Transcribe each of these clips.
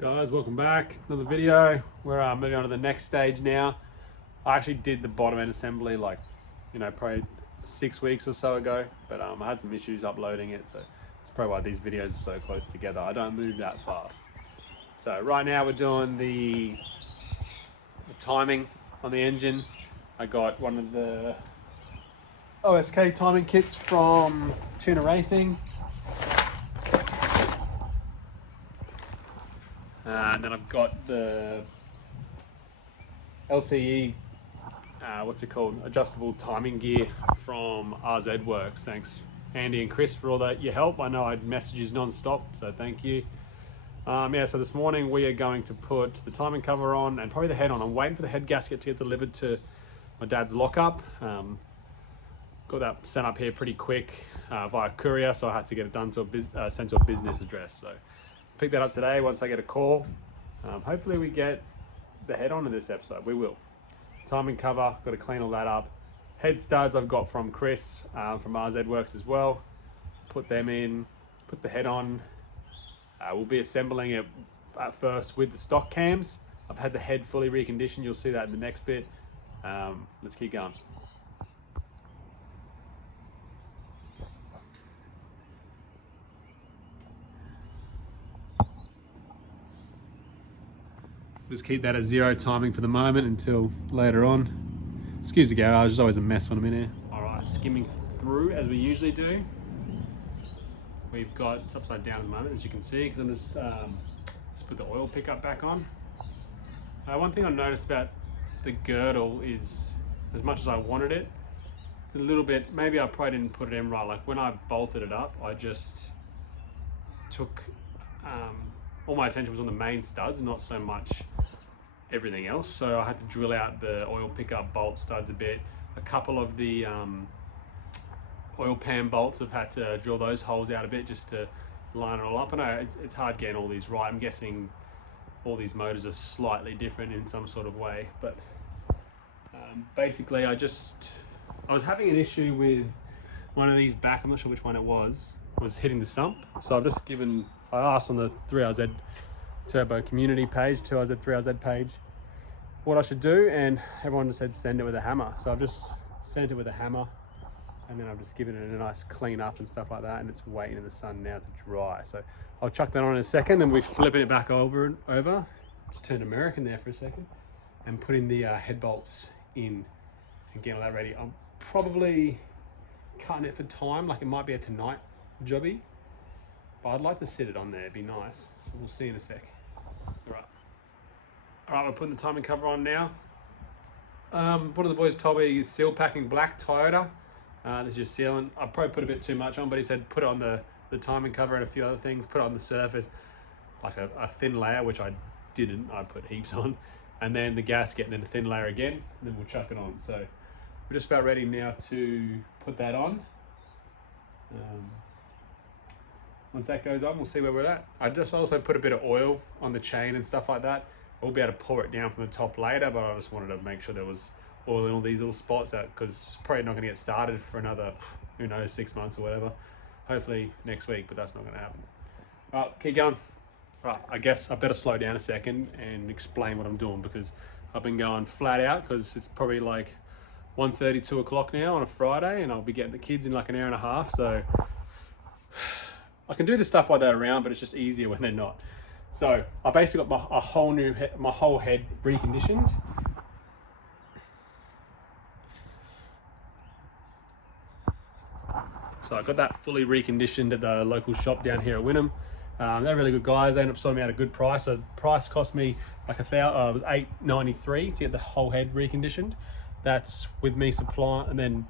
Guys, welcome back. Another video. We're moving on to the next stage now. I actually did the bottom end assembly probably 6 weeks or so ago, but I had some issues uploading it, so it's probably why these videos are so close together. I don't move that fast. So right now we're doing the timing on the engine. I got one of the OSK timing kits from Tuna Racing. And then I've got the LCE, adjustable timing gear from RZ Works. Thanks Andy and Chris for all your help. I know I'd messages non-stop, so thank you. So this morning we are going to put the timing cover on and probably the head on. I'm waiting for the head gasket to get delivered to my dad's lockup. Got that sent up here pretty quick via courier, so I had to get it done to sent to a business address. So pick that up today once I get a call. Hopefully we get the head on in this episode. We will. Timing cover, got to clean all that up. Head studs I've got from Chris from RZ Works as well. Put them in, put the head on. We'll be assembling it at first with the stock cams. I've had the head fully reconditioned. You'll see that in the next bit. Let's keep going. Just keep that at zero timing for the moment until later on. Excuse the garage, it's always a mess when I'm in here. All right, skimming through as we usually do. We've got, it's upside down at the moment as you can see, because I'm just put the oil pickup back on. One thing I noticed about the girdle is, as much as I wanted it, it's a little bit, maybe I probably didn't put it in right. Like when I bolted it up, I just took, all my attention was on the main studs, not so much everything else. So I had to drill out the oil pickup bolt studs a bit. A couple of the oil pan bolts, I've had to drill those holes out a bit just to line it all up. I know it's hard getting all these right. I'm guessing all these motors are slightly different in some sort of way, but basically I was having an issue with one of these back, I'm not sure which one it was hitting the sump. So I asked on the 3RZ Turbo community page, 2RZ 3RZ page, what I should do, and everyone just said send it with a hammer. So I've just sent it with a hammer, and then I've just given it a nice clean up and stuff like that, and it's waiting in the sun now to dry. So I'll chuck that on in a second, then we're flipping it back over. Just turned American there for a second, and putting the head bolts in and getting all that ready. I'm probably cutting it for time, like it might be a tonight jobby, but I'd like to sit it on there, it'd be nice. So we'll see in a sec. All right, we're putting the timing cover on now. One of the boys told me seal packing black Toyota. This is your sealant. I probably put a bit too much on, but he said put it on the timing cover and a few other things, put it on the surface, like a thin layer, which I didn't, I put heaps on, and then the gasket and then a thin layer again, and then we'll chuck it on. So we're just about ready now to put that on. Once that goes on, we'll see where we're at. I just also put a bit of oil on the chain and stuff like that. We'll be able to pour it down from the top later, but I just wanted to make sure there was oil in all these little spots, because it's probably not going to get started for another, 6 months or whatever. Hopefully next week, but that's not going to happen. All right, keep going. Right, I guess I better slow down a second and explain what I'm doing, because I've been going flat out, because it's probably like 1:30, 2 o'clock now on a Friday, and I'll be getting the kids in like an hour and a half. So I can do this stuff while they're around, but it's just easier when they're not. So I basically got my whole head reconditioned. So I got that fully reconditioned at the local shop down here at Wynnum. They're really good guys. They ended up selling me at a good price. So the price cost me like $8.93 to get the whole head reconditioned. That's with me supplying, and then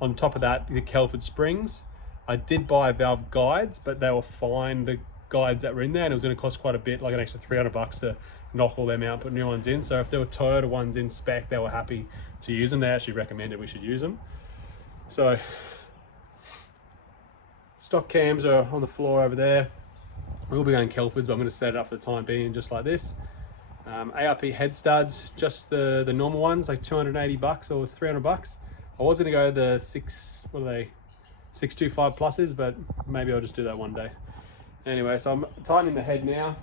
on top of that, the Kelford springs. I did buy valve guides, but they were fine, the guides that were in there, and it was going to cost quite a bit, like an extra $300 to knock all them out, put new ones in. So if there were Toyota ones in spec, they were happy to use them. They actually recommended we should use them. So stock cams are on the floor over there. We'll be going Kelfords, but I'm going to set it up for the time being just like this. ARP head studs, just the normal ones, like $280 or $300. I was going to go the 625 pluses, but maybe I'll just do that one day. Anyway, so I'm tightening the head now.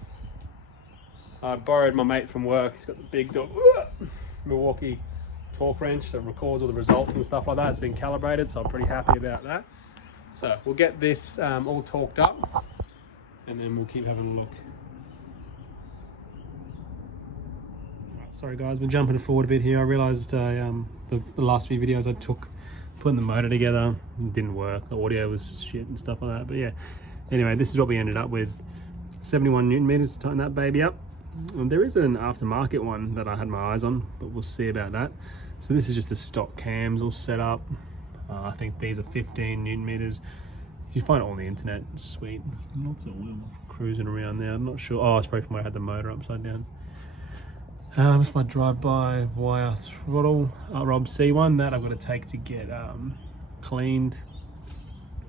I borrowed my mate from work. He's got the big dog, Milwaukee torque wrench that records all the results and stuff like that. It's been calibrated, so I'm pretty happy about that. So we'll get this all torqued up, and then we'll keep having a look. Sorry guys, been jumping forward a bit here. I realised the last few videos I took putting the motor together didn't work. The audio was shit and stuff like that. But yeah, anyway, this is what we ended up with. 71 Newton meters to tighten that baby up. And there is an aftermarket one that I had my eyes on, but we'll see about that. So this is just the stock cams all set up. I think these are 15 Newton meters. You find it all on the internet. Sweet. Lots of oil cruising around there. I'm not sure. Oh, it's probably from where I had the motor upside down. It's my drive-by wire throttle Rob C1 that I've got to take to get cleaned.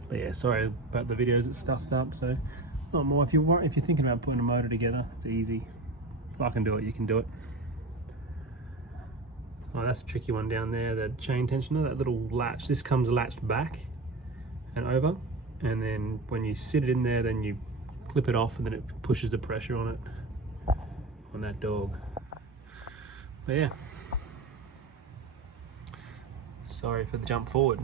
But yeah, sorry about the videos that stuffed up. So not more. If you're thinking about putting a motor together, it's easy. If I can do it, you can do it. Oh, that's a tricky one down there. The chain tensioner, that little latch. This comes latched back and over, and then when you sit it in there, then you clip it off, and then it pushes the pressure on it on that dog. But yeah, sorry for the jump forward.